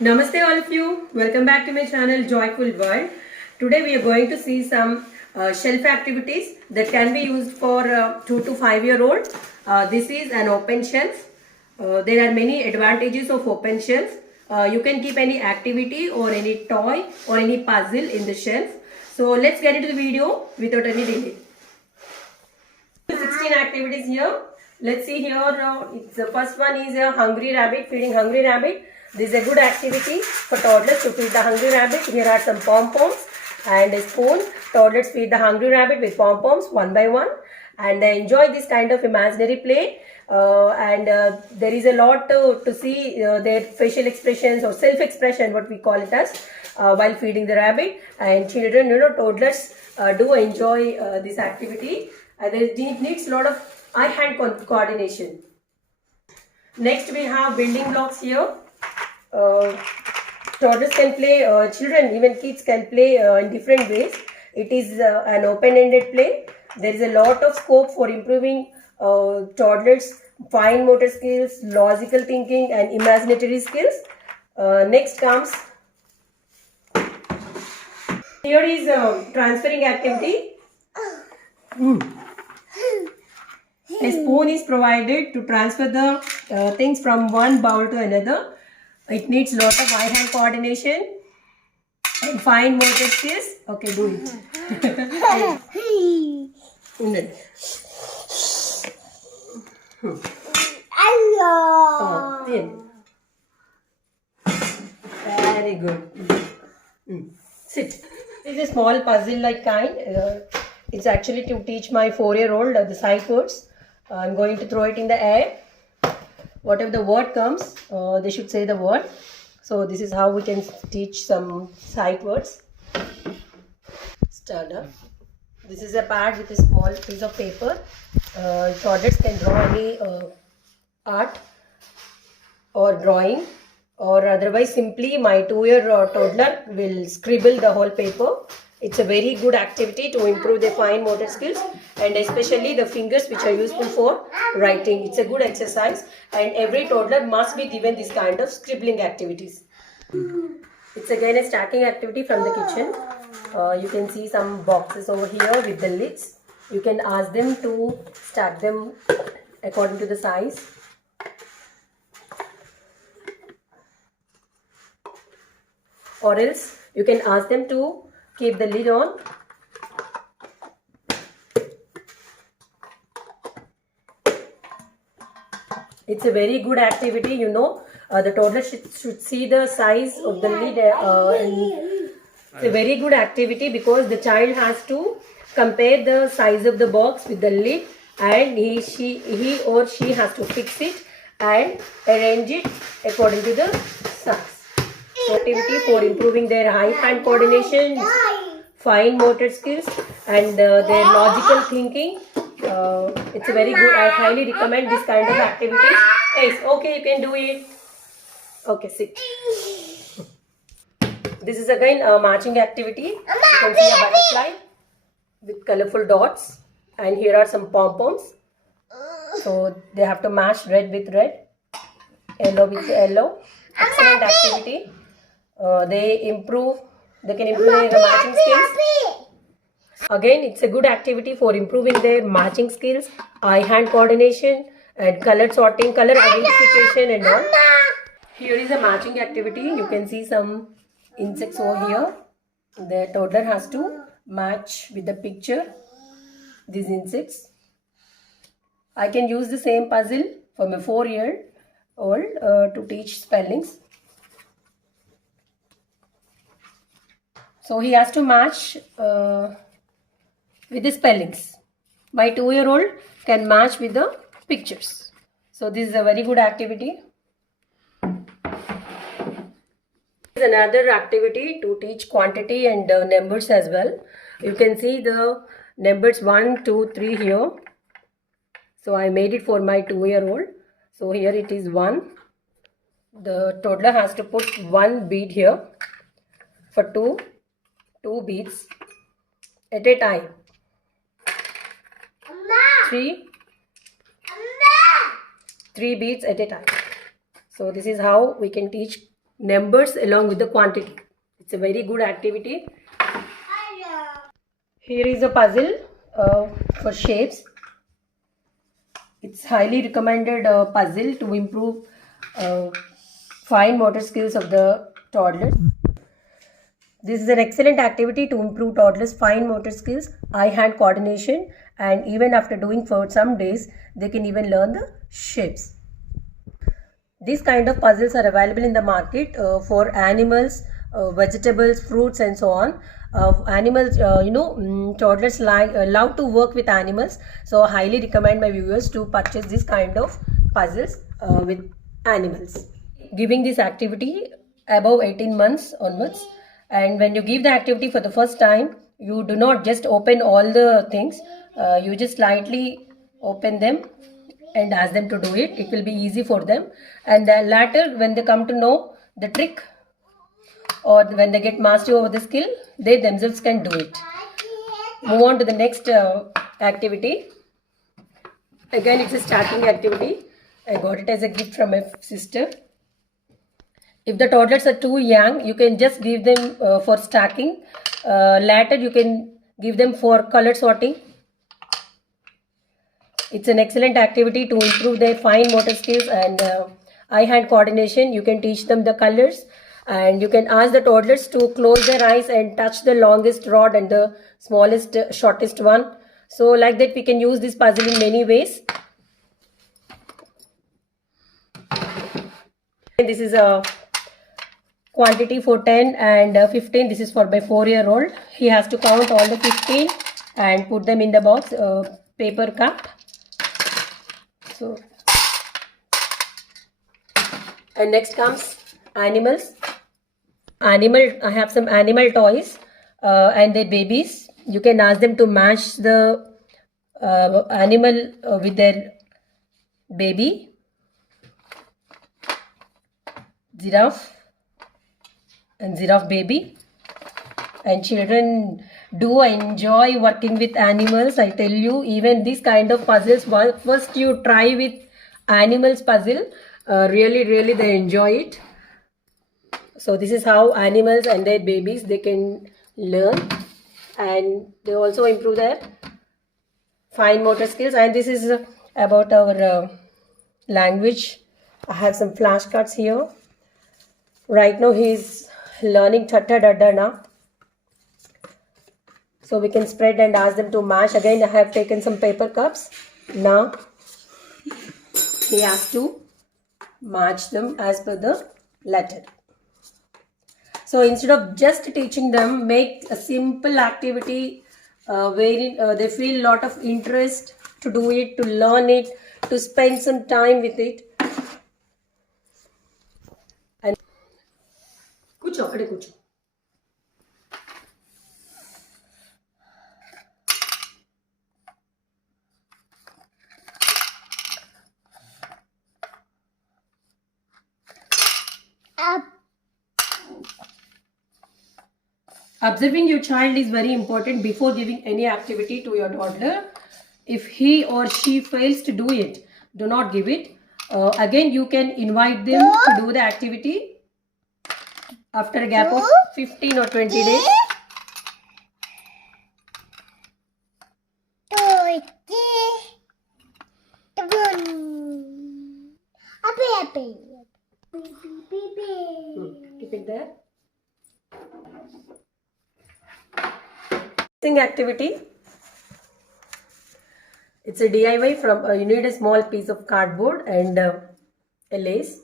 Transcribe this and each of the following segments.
Namaste all of you. Welcome back to my channel Joyful World. Today we are going to see some shelf activities that can be used for 2 to 5 year old. This is an open shelf. There are many advantages of open shelf. You can keep any activity or any toy or any puzzle in the shelf. So let's get into the video without any delay. 16 activities here. Let's see here. The first one is a hungry rabbit, feeding hungry rabbit. This is a good activity for toddlers to feed the hungry rabbit. Here are some pom-poms and a spoon. Toddlers feed the hungry rabbit with pom-poms one by one, and they enjoy this kind of imaginary play. There is a lot to see their facial expressions or self-expression, what we call it as, while feeding the rabbit. And children, toddlers do enjoy this activity. It needs a lot of eye-hand coordination. Next, we have building blocks here. Toddlers can play, children, even kids can play in different ways. It is an open-ended play. There is a lot of scope for improving toddlers' fine motor skills, logical thinking, and imaginatory skills. Next comes, here is transferring activity. A spoon is provided to transfer the things from one bowl to another. It needs lot of eye-hand coordination and fine motor skills. Okay, do it. Very good. Sit. This is a small puzzle-like kind. It's actually to teach my 4-year-old the sight words. I'm going to throw it in the air. Whatever the word comes, they should say the word. So this is how we can teach some sight words. Start up. This is a pad with a small piece of paper. Toddlers can draw any art or drawing, or otherwise simply my 2-year-old toddler will scribble the whole paper. It's a very good activity to improve their fine motor skills, and especially the fingers, which are useful for writing. It's a good exercise, and every toddler must be given this kind of scribbling activities. It's again a stacking activity from the kitchen. You can see some boxes over here with the lids. You can ask them to stack them according to the size. Or else you can ask them to keep the lid on. It's a very good activity, the toddler should see the size of the lid. It's a very good activity because the child has to compare the size of the box with the lid, and he or she has to fix it and arrange it according to the size. Activity for improving their eye-hand coordination, fine motor skills, and their logical thinking. It's a very good. I highly recommend this kind of activity. Yes, okay, you can do it. Okay, sit. This is again a matching activity. You can see a butterfly with colorful dots, and here are some pom-poms. So they have to match red with red, yellow with yellow. Excellent activity. They can improve their matching skills. Again, it's a good activity for improving their matching skills, eye-hand coordination, and color sorting, color identification, and all. Here is a matching activity. You can see some insects over here. The toddler has to match with the picture these insects. I can use the same puzzle for my 4-year-old to teach spellings. So he has to match with the spellings. My 2-year-old can match with the pictures. So this is a very good activity. This is another activity to teach quantity and numbers as well. You can see the numbers 1, 2, 3 here. So I made it for my 2-year-old. So here it is 1. The toddler has to put 1 bead here. For 2 beads at a time. 3 beads at a time. So this is how we can teach numbers along with the quantity. It's a very good activity. Here is a puzzle for shapes. It's highly recommended puzzle to improve fine motor skills of the toddler. This is an excellent activity to improve toddlers' fine motor skills, eye-hand coordination, and even after doing for some days, they can even learn the shapes. These kind of puzzles are available in the market for animals, vegetables, fruits, and so on. Animals, toddlers love to work with animals, so I highly recommend my viewers to purchase this kind of puzzles with animals. Giving this activity above 18 months onwards, and when you give the activity for the first time, you do not just open all the things, you just lightly open them and ask them to do it. It will be easy for them, and then later when they come to know the trick or when they get mastery over the skill, they themselves can do it. Move on to the next activity. Again, it's a stacking activity. I got it as a gift from my sister. If the toddlers are too young, you can just give them for stacking. Later, you can give them for color sorting. It's an excellent activity to improve their fine motor skills and eye-hand coordination. You can teach them the colors, and you can ask the toddlers to close their eyes and touch the longest rod and the smallest, shortest one. So like that, we can use this puzzle in many ways. And this is a quantity for 10 and 15. This is for my 4-year-old. He has to count all the 15 and put them in the box, paper cup. So, and next comes animals. I have some animal toys and their babies. You can ask them to match the animal with their baby. Giraffe and giraffe baby. And children do enjoy working with animals. I tell you, even this kind of puzzles, first you try with animals puzzle, really they enjoy it. So this is how animals and their babies, they can learn, and they also improve their fine motor skills. And this is about our language. I have some flashcards here. Right now he is learning Chatta Dadda Na. So we can spread and ask them to match. Again, I have taken some paper cups. Now he has to match them as per the letter. So instead of just teaching them, make a simple activity wherein they feel a lot of interest to do it, to learn it, to spend some time with it. And kucho, ade kucho. Observing your child is very important before giving any activity to your toddler. If he or she fails to do it, do not give it. Again, you can invite them to do the activity after a gap of 15 or 20 days. Keep it there. Activity. It's a DIY from you need a small piece of cardboard and a lace.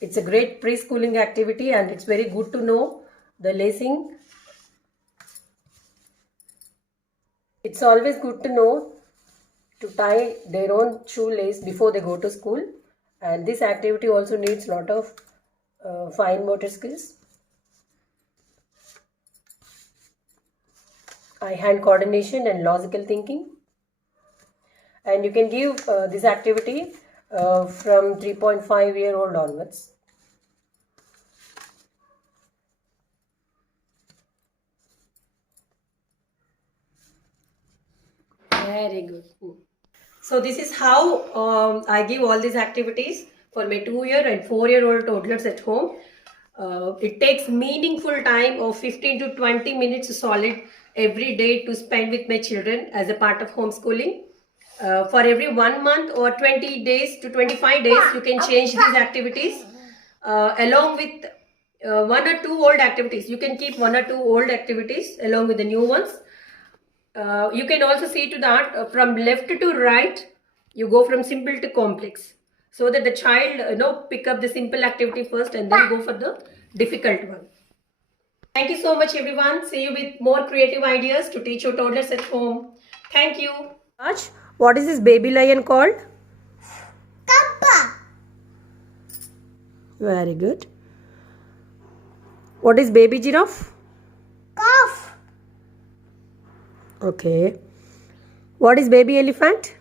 It's a great preschooling activity, and it's very good to know the lacing. It's always good to know to tie their own shoelace before they go to school, and this activity also needs a lot of fine motor skills, eye-hand coordination and logical thinking. And you can give this activity from 3.5-year-old onwards. Very good. So this is how I give all these activities for my 2-year and 4-year-old toddlers at home. It takes meaningful time of 15 to 20 minutes solid every day to spend with my children as a part of homeschooling. For every 1 month or 20 days to 25 days, you can change these activities along with 1 or 2 old activities. You can keep 1 or 2 old activities along with the new ones. You can also see to that from left to right, you go from simple to complex, so that the child pick up the simple activity first and then go for the difficult one. Thank you so much, everyone. See you with more creative ideas to teach your toddlers at home. Thank you. Raj, what is this baby lion called? Kappa. Very good. What is baby giraffe? Calf. Okay. What is baby elephant?